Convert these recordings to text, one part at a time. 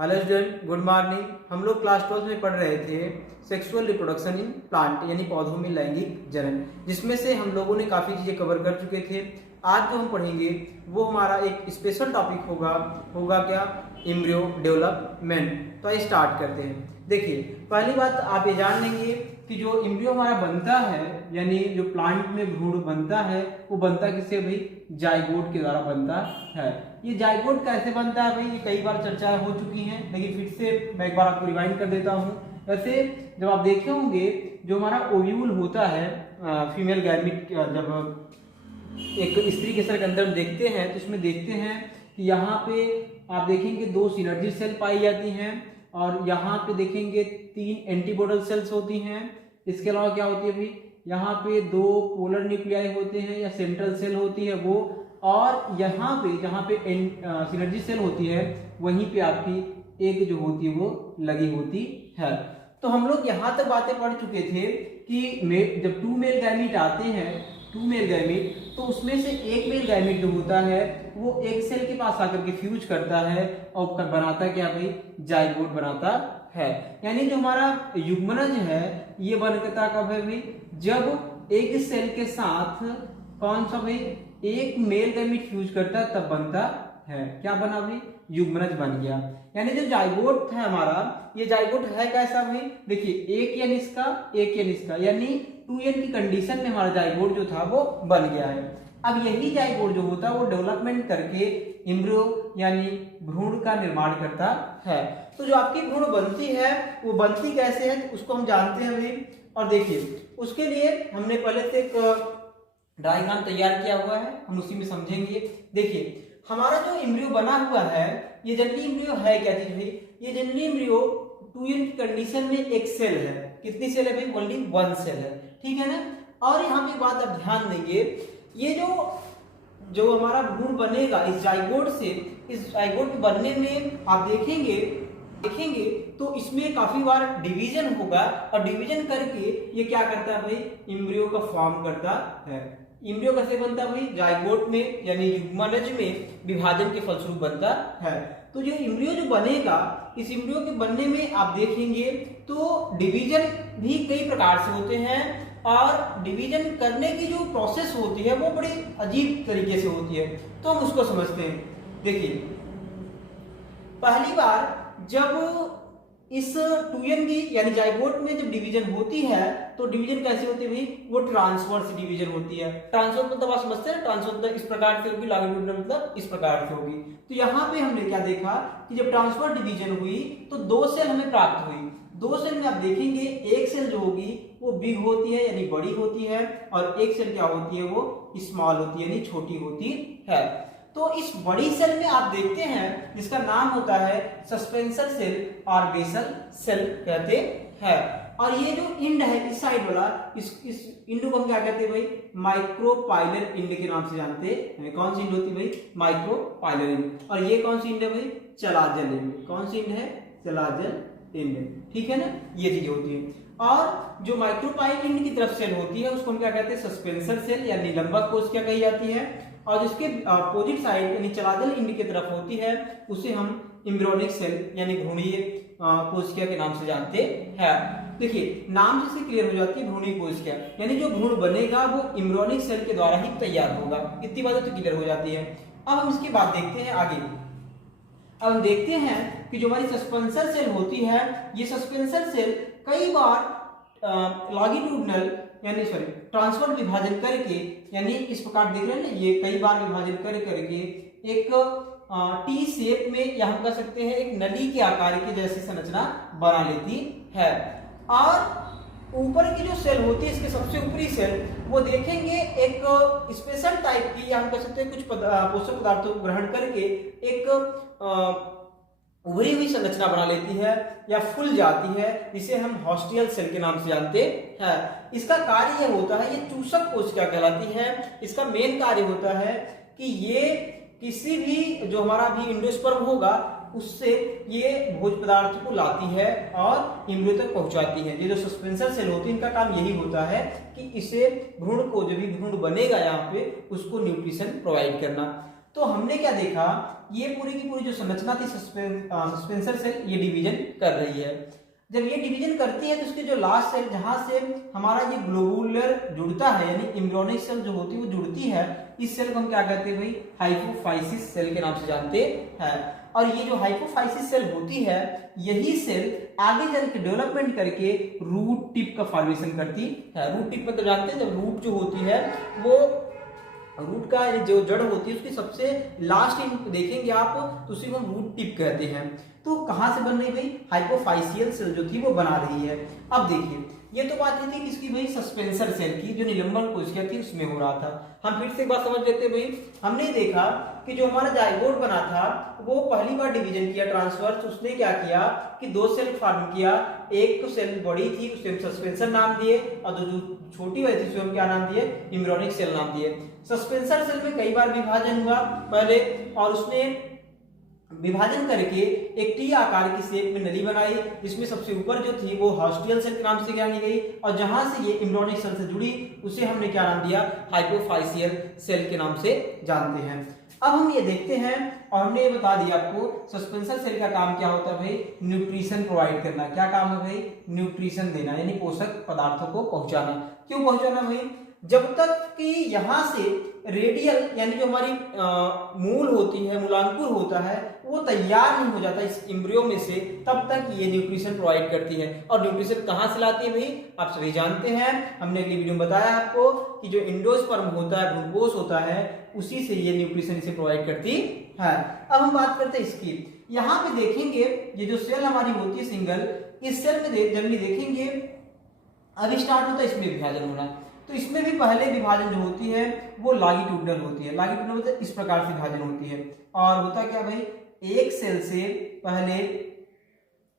Hello student, good morning. हम लोग class 12 में पढ़ रहे थे सेक्सुअल रिप्रोडक्शन इन प्लांट यानी पौधों में लैंगिक जनन, जिसमें से हम लोगों ने काफ़ी चीज़ें कवर कर चुके थे। आज जो हम पढ़ेंगे वो हमारा एक स्पेशल टॉपिक होगा क्या, एम्ब्रियो डेवलपमेंट। तो आइए स्टार्ट करते हैं। देखिए, पहली बात आप ये जान लेंगे कि जो एम्ब्रियो हमारा बनता है यानी जो प्लांट में भ्रूण बनता है वो बनता किससे भाई, जाइगोट के द्वारा बनता है। ये जाइगोट कैसे बनता है भाई, ये कई बार चर्चा हो चुकी है, लेकिन फिर से मैं एक बार आपको रिवाइंड कर देता हूँ। वैसे जब आप देखे होंगे जो हमारा ओव्यूल होता है फीमेल गैमेट, जब एक स्त्री के सेल के अंदर देखते हैं तो इसमें देखते हैं कि यहाँ पे आप देखेंगे 2 सिनर्जी सेल पाई जाती हैं और यहाँ पे देखेंगे 3 एंटीबॉडल सेल्स होती हैं। इसके अलावा क्या होती है भाई, यहाँ पे 2 पोलर न्यूक्लियाई होते हैं या सेंट्रल सेल होती है वो, और यहाँ पे जहाँ पे सिनर्जी सेल होती है वहीं पे आपकी एक जो होती है वो लगी होती है। तो हम लोग यहाँ तक बातें पढ़ चुके थे कि जब 2 मेल गैमीट आते हैं, 2 मेल गैमीट, तो उसमें से एक मेल गैमीट जो होता है वो एक सेल के पास आकर के फ्यूज करता है और बनाता क्या भाई, जाइगोट बनाता है। यानी जो हमारा युग्मनज है ये बनता कब है भाई, जब एक सेल के साथ कौन सा भाई, एक मेल गैमीट फ्यूज करता है तब बनता है। क्या बना भाई, युग्मनज बन गया। यानी जो जाइगोट है हमारा, ये जाइगोट है कैसा भाई, देखिए एक एन इसका एक एन इसका, यानी 2n की कंडीशन में हमारा जाइगोट जो था वो बन गया है। अब यही जाइगोट जो होता है वो डेवलपमेंट करके एम्ब्रियो यानी भ्रूण का निर्माण करता है। तो जो आपकी भ्रूण बनती है वो बनती कैसे है उसको हम जानते हैं भाई। और देखिए उसके लिए हमने पहले से एक डायग्राम तैयार किया हुआ है, हम उसी में समझेंगे। देखिए हमारा जो एम्ब्रियो बना हुआ है ये जनरली एम्ब्रियो है क्या चीज भाई, ये जनरली एम्ब्रियो 2n की कंडीशन में एक सेल है। कितनी सेल है भाई, ओनली 1 सेल है, ठीक है ना। और यहाँ पे बात आप ध्यान देंगे, ये जो हमारा भ्रूण बनेगा इस जाइगोट से, इस जाइगोट बनने में आप देखेंगे तो इसमें काफी बार डिवीजन होगा और डिवीजन करके ये क्या करता है भाई, एम्ब्रियो का फॉर्म करता है। एम्ब्रियो कैसे बनता है भाई, जाइगोट में यानी युग्मनज में विभाजन के फलस्वरूप बनता है। तो जो एम्ब्रियो जो बनेगा, इस एम्ब्रियो के बनने में आप देखेंगे तो डिवीजन भी कई प्रकार से होते हैं और डिवीजन करने की जो प्रोसेस होती है वो बड़ी अजीब तरीके से होती है। तो हम उसको समझते हैं। देखिए पहली बार जब इस 2n की यानी जाइगोट में जब डिवीजन होती है तो डिवीजन कैसे होती है भाई, वो ट्रांसवर्स डिवीजन होती है। ट्रांसवर्स मतलब आप समझते हैं, ट्रांसवर्स मतलब इस प्रकार से होगी, लॉन्गिट्यूडिनल मतलब इस प्रकार से होगी। तो यहाँ पे हमने क्या देखा कि जब ट्रांसवर्स डिवीजन हुई तो 2 सेल हमें प्राप्त हुई। 2 सेल में आप देखेंगे एक सेल जो होगी वो बिग होती है यानी बड़ी होती है, और एक सेल क्या होती है वो स्मॉल होती है यानी छोटी होती है। तो इस बड़ी सेल में आप देखते हैं जिसका नाम होता है सस्पेंसर सेल और बेसल सेल कहते हैं। और ये जो इंड है इस साइड वाला, इस इंड को हम क्या कहते हैं भाई, माइक्रोपाइलर इंड के नाम से जानते हैं। कौन सी इंड होती है भाई, माइक्रोपाइलर इंड। और ये कौन सी इंड है भाई, चलाजल इंड। कौन सी इंड है, चलाजल इंड, ठीक है ना। ये चीज होती है। और जो माइक्रोपाइलर इंड की तरफ सेल होती है उसको हम क्या कहते हैं, सस्पेंसर सेल या निलंबक कोशिका कही जाती है। और जिसके अपोजिट साइड यानी चलाजल इंड की तरफ होती है उसे हम एम्ब्रियोनिक सेल यानी भ्रूणीय कोशिका के नाम से जानते हैं। देखिए नाम से क्लियर हो जाती है भ्रूणीय कोशिका, यानी जो भ्रूण बनेगा वो एम्ब्रियोनिक सेल के द्वारा ही तैयार होगा। इतनी बातें तो क्लियर हो जाती है। अब हम इसके बाद देखते हैं आगे। अब हम देखते हैं कि जो हमारी सस्पेंसर सेल होती है, ये सस्पेंसर सेल कई बार लॉन्गिट्यूडिनल यानी ट्रांसवर्स विभाजन करके, यानी इस प्रकार देख रहे हैं ना, ये कई बार विभाजन करके एक टी शेप में या हम कह सकते हैं एक नली के आकार के जैसी संरचना बना लेती है। और ऊपर की जो सेल होती है, इसके सबसे ऊपरी सेल, वो देखेंगे एक स्पेशल टाइप की या हम कह सकते हैं कुछ पोषक पदार्थों को ग्रहण करके एक उभरी हुई संरचना बना लेती है या फूल जाती है, जिसे हम हॉस्टियल सेल के नाम से जानते हैं। इसका कार्य यह होता है, ये चूसक कोशिका कहलाती है। इसका मेन कार्य होता है कि ये किसी भी जो हमारा भी एंडोस्पर्म होगा उससे ये भोज्य पदार्थ को लाती है और एम्ब्रियो तक पहुंचाती है। ये जो सस्पेंसर सेल होती है इनका काम यही होता है कि इसे भ्रूण को, जो भी भ्रूण बनेगा यहाँ पे, उसको न्यूट्रिशन प्रोवाइड करना। तो हमने क्या देखा, ये पूरी की पूरी जो संरचना थी सस्पेंसर सेल ये डिवीजन कर रही है। जब ये डिवीजन करती है तो उसके जो लास्ट सेल जहां से हमारा ये ग्लोबुलर जुड़ता है यानी एम्ब्रियोनिक सेल जो होती है वो जुड़ती है, इस सेल को हम क्या कहते हैं भाई, हाइपोफाइसिस सेल के नाम से जानते हैं। और ये जो हाइपोफाइसिस सेल होती है यही सेल आगे चल के डेवलपमेंट करके रूट टिप का फॉर्मेशन करती है। रूट टिप मतलब जानते हैं, जब रूट जो होती है वो रूट का जो जड़ होती है उसकी सबसे लास्ट देखेंगे आप तो उसी को हम रूट टिप कहते हैं। तो कहां से बन रही भाई, हाइपोफाइसियल सेल जो थी वो बना रही है। अब देखिए ये तो बात ये थी किसकी भाई, सस्पेंसर सेल की, जो निलंबन कोशिका थी उसमें हो रहा था। हम फिर से एक बात समझ लेते हैं भाई, हमने देखा कि जो हमारा जाइगोट बना था वो पहली बार डिवीजन किया ट्रांसवर्स, उसने क्या किया कि दो सेल फॉर्म किया, एक तो सेल बड़ी थी उसे हम सस्पेंसर नाम दिए और जो छोटी वाली थी उसे हम क्या नाम दिए, एम्ब्रियोनिक सेल नाम दिए। सस्पेंसर सेल में कई बार विभाजन हुआ पहले, और उसने विभाजन करके एक टी आकार की शेप में नली बनाई, जिसमें सबसे ऊपर जो थी वो हॉस्टियल सेल के नाम से जानी गई, और जहां से ये एम्ब्रियोनिक सेल से जुड़ी उसे हमने क्या नाम दिया, हाइपोफाइसियल सेल के नाम से जानते हैं। अब हम ये देखते हैं, और हमने ये बता दिया आपको सस्पेंसर सेल का काम क्या होता है भाई, न्यूट्रिशन प्रोवाइड करना। क्या काम है भाई, न्यूट्रिशन देना, यानी पोषक पदार्थों को पहुंचाना। क्यों पहुंचाना भाई, जब तक कि यहां से रेडियल यानी जो हमारी मूल होती है, मूलांकुर होता है, वो तैयार नहीं हो जाता इस एम्ब्रियो में से, तब तक ये न्यूट्रिशन प्रोवाइड करती है। और न्यूट्रिशन कहां से लाती है भाई, आप सभी जानते हैं, हमने अगली वीडियो में बताया आपको कि जो एंडोस्पर्म होता है, भ्रूणकोश होता है, उसी से ये न्यूट्रिशन इसे प्रोवाइड करती है। अब हम बात करते हैं इसकी, यहाँ पे देखेंगे ये जो सेल हमारी होती है सिंगल, इस सेल में जनरली देखेंगे अब स्टार्ट होता है इसमें विभाजन होना। तो इसमें भी पहले विभाजन जो होती है वो लॉन्गिट्यूडनल होती है। लॉन्गिट्यूडनल मतलब इस प्रकार से विभाजन होती है, और होता क्या भाई, एक सेल से पहले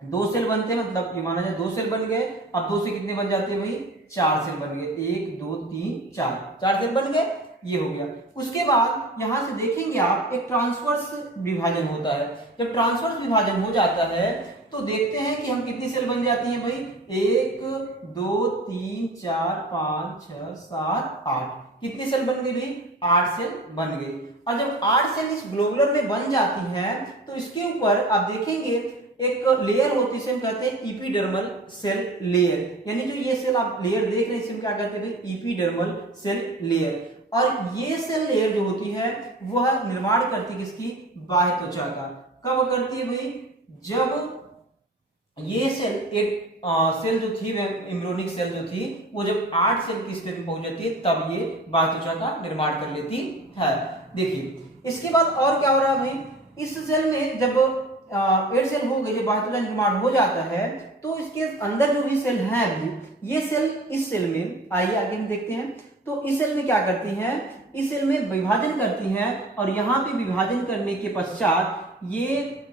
दो सेल बनते हैं, मतलब ये माना जाए दो सेल बन गए, अब दो से कितने बन जाते हैं भाई, चार सेल बन गए, 1 2 3 4 सेल बन गए, ये हो गया। उसके बाद यहां से देखेंगे आप एक ट्रांसवर्स विभाजन होता है। जब ट्रांसवर्स विभाजन हो जाता है तो देखते हैं कि हम कितनी सेल बन जाती हैं भाई, 1 2 3 4 5 6 7 8, कितनी सेल बन गई भाई, 8 सेल बन गई। और जब 8 सेल इस ग्लोबुलर में बन जाती हैं तो इसके ऊपर आप देखेंगे एक लेयर होती है, हम कहते हैं इपिडर्मल सेल लेयर, यानी जो ये सेल आप लेयर देख रहे हैं इसे क्या कहते हैं भाई, इपिडर्मल सेल लेयर। और ये सेल लेयर जो होती है वह निर्माण करती है किसकी, बाह्य त्वचा का। कब करती है भाई, जब ये सेल एक सेल जो थी एम्ब्रियोनिक सेल जो थी वो जब 8 सेल की स्टेज में पहुंच जाती है तब ये बाह्य त्वचा का निर्माण कर लेती है। देखिए इसके बाद और क्या हो रहा है भाई, इस सेल में जब 8 सेल हो गई, जब बाह्य त्वचा निर्माण हो जाता है तो इसके अंदर जो भी सेल है अभी, ये सेल इस सेल में, आइए आगे हम देखते हैं, तो इस सेल में क्या करती हैं, इस सेल में विभाजन करती हैं, और यहाँ पे विभाजन करने के पश्चात ये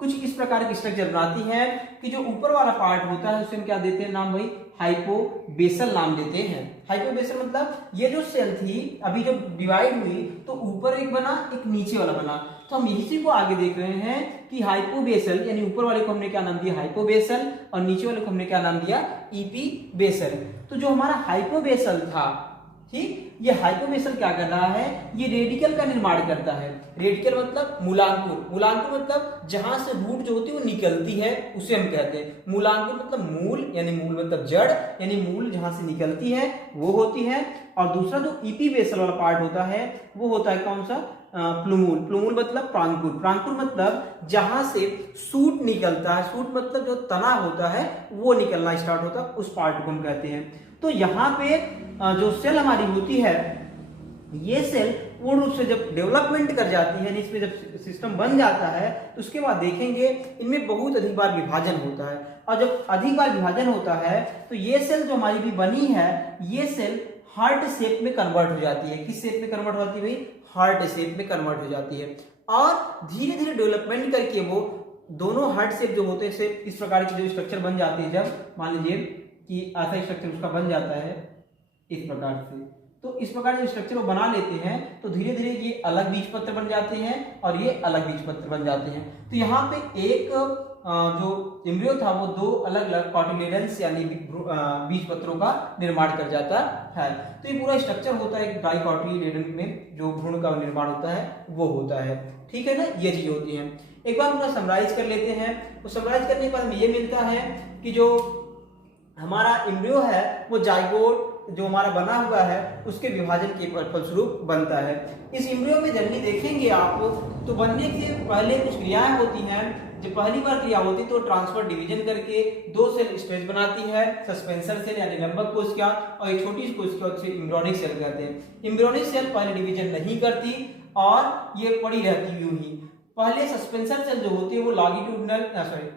कुछ इस प्रकार की स्ट्रक्चर बनाती है कि जो ऊपर वाला पार्ट होता है उसे हम क्या देते हैं नाम भाई, हाइपोबेसल नाम देते हैं। हाइपोबेसल मतलब ये जो सेल थी अभी जब डिवाइड हुई तो ऊपर एक बना, एक नीचे वाला बना, तो हम इसी को आगे देख रहे हैं कि हाइपोबेसल यानी ऊपर वाले को हमने क्या नाम दिया, हाइपोबेसल, और नीचे वाले को हमने क्या नाम दिया, इपीबेसल। तो जो हमारा हाइपोबेसल था, ठीक, ये हाइपोबेसल क्या कर रहा है, ये रेडिकल का निर्माण करता है। रेडिकल मतलब मूलांकुर, मूलांकुर मतलब जहां से रूट जो होती है वो निकलती है उसे हम कहते हैं मूलांकुर, मतलब मूल, यानी मूल मतलब जड़, यानी मूल जहां से निकलती है वो होती है। और दूसरा जो इपीबेसल वाला पार्ट होता है वो होता है कौन सा, प्लूमूल। प्लूमूल मतलब प्रांकुर, प्रांकुर मतलब जहां से सूट निकलता है, सूट मतलब जो तना होता है वो निकलना स्टार्ट होता है, उस पार्ट को हम कहते हैं। तो यहाँ पे जो सेल हमारी होती है, ये सेल पूर्ण रूप से जब डेवलपमेंट कर जाती है, इसमें जब सिस्टम बन जाता है तो उसके बाद देखेंगे इनमें बहुत अधिक बार विभाजन होता है, और जब अधिक बार विभाजन होता है तो ये सेल जो हमारी भी बनी है, ये सेल हार्ट शेप में कन्वर्ट हो जाती है। किस शेप में कन्वर्ट होती है भाई, हार्ट शेप में कन्वर्ट हो जाती है, और धीरे धीरे डेवलपमेंट करके वो दोनों हार्ट शेप जो होते हैं इस प्रकार की जो स्ट्रक्चर बन जाती है, जब मान लीजिए कि ऐसा स्ट्रक्चर उसका बन जाता है इस प्रकार से, तो इस प्रकार जो स्ट्रक्चर वो बना लेते हैं तो धीरे धीरे ये अलग बीजपत्र बन जाते हैं और ये अलग बीजपत्र बन जाते हैं। तो यहाँ पे एक जो एम्ब्रियो था वो दो अलग अलग कॉटिलेडन्स यानी बीज पत्रों का निर्माण कर जाता है। तो ये पूरा स्ट्रक्चर होता है डाइकोटिलेडन में, जो भ्रूण का निर्माण होता है वो होता है। ठीक है ना, ये चीज होती है। एक बार पूरा समराइज कर लेते हैं। तो समराइज करने के बाद हमें ये मिलता है कि जो हमारा एम्ब्रियो है वो जाइगोट जो हमारा बना हुआ है उसके विभाजन के फलस्वरूप बनता है। इस एम्ब्रियो में जनरली देखेंगे आप तो बनने से पहले कुछ क्रियाएं होती हैं। जब पहली बार क्रिया होती तो ट्रांसफर डिवीजन करके दो सेल स्टेज बनाती है, सस्पेंसर सेल यानी लंबक कोशिका और एक छोटी कोशिका उसे एम्ब्रियोनिक सेल कहते हैं। एम्ब्रियोनिक सेल पहले डिवीजन नहीं करती और ये पड़ी रहती यूं ही। पहले सस्पेंशन सेल जो होती है वो लॉन्गिट्यूडिनल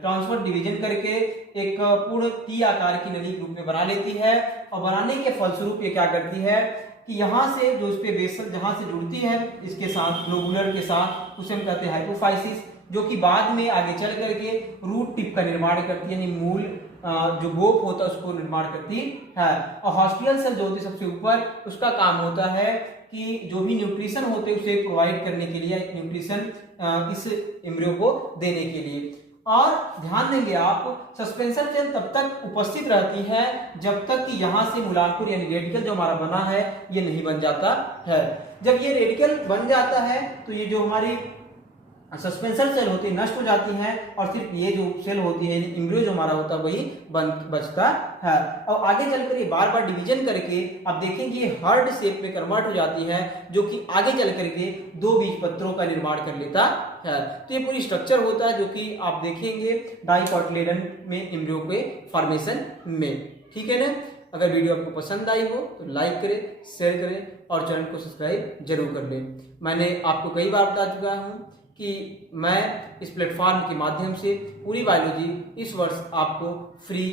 ट्रांसफर डिवीजन करके एक पूर्ण टी आकार की नली रूप में बना लेती है और बनाने के फलस्वरूप ये क्या करती है कि यहाँ से जो इस पे बेसल जहाँ से जुड़ती है इसके साथ ग्लोबुलर के साथ उसे हम कहते हैं हाइपोफाइसिस, जो कि बाद में आगे चल करके रूट टिप का निर्माण करती है, यानी मूल जो गोप होता है उसको निर्माण करती है। और हॉस्पिटल सेल जो होती है सबसे ऊपर, उसका काम होता है कि जो भी न्यूट्रिशन होते हैं उसे प्रोवाइड करने के लिए, न्यूट्रिशन इस एम्ब्रियो को देने के लिए। और ध्यान देंगे आप, सस्पेंशन सेल तब तक उपस्थित रहती है जब तक कि यहाँ से मूलांकुर यानी रेडिकल जो हमारा बना है ये नहीं बन जाता है। जब ये रेडिकल बन जाता है तो ये जो हमारी सस्पेंशन सेल होती है नष्ट हो जाती हैं और सिर्फ ये जो सेल होती है एम्ब्रियो जो हमारा होता है वही बचता है। और आगे चलकर ये बार बार डिवीजन करके आप देखेंगे ये हर्ड शेप में कन्वर्ट हो जाती है, जो कि आगे चल करके दो बीज पत्रों का निर्माण कर लेता है। तो ये पूरी स्ट्रक्चर होता है जो कि आप देखेंगे डाइकोटिलेडन में एम्ब्रियो के फॉर्मेशन में। ठीक है ना। अगर वीडियो आपको पसंद आई हो तो लाइक करें, शेयर करें और चैनल को सब्सक्राइब जरूर कर लें। मैंने आपको कई बार बता चुका हूँ कि मैं इस प्लेटफॉर्म के माध्यम से पूरी बायोलॉजी इस वर्ष आपको फ्री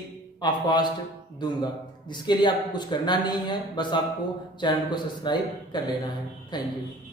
ऑफ कॉस्ट दूंगा, जिसके लिए आपको कुछ करना नहीं है, बस आपको चैनल को सब्सक्राइब कर लेना है। Thank you.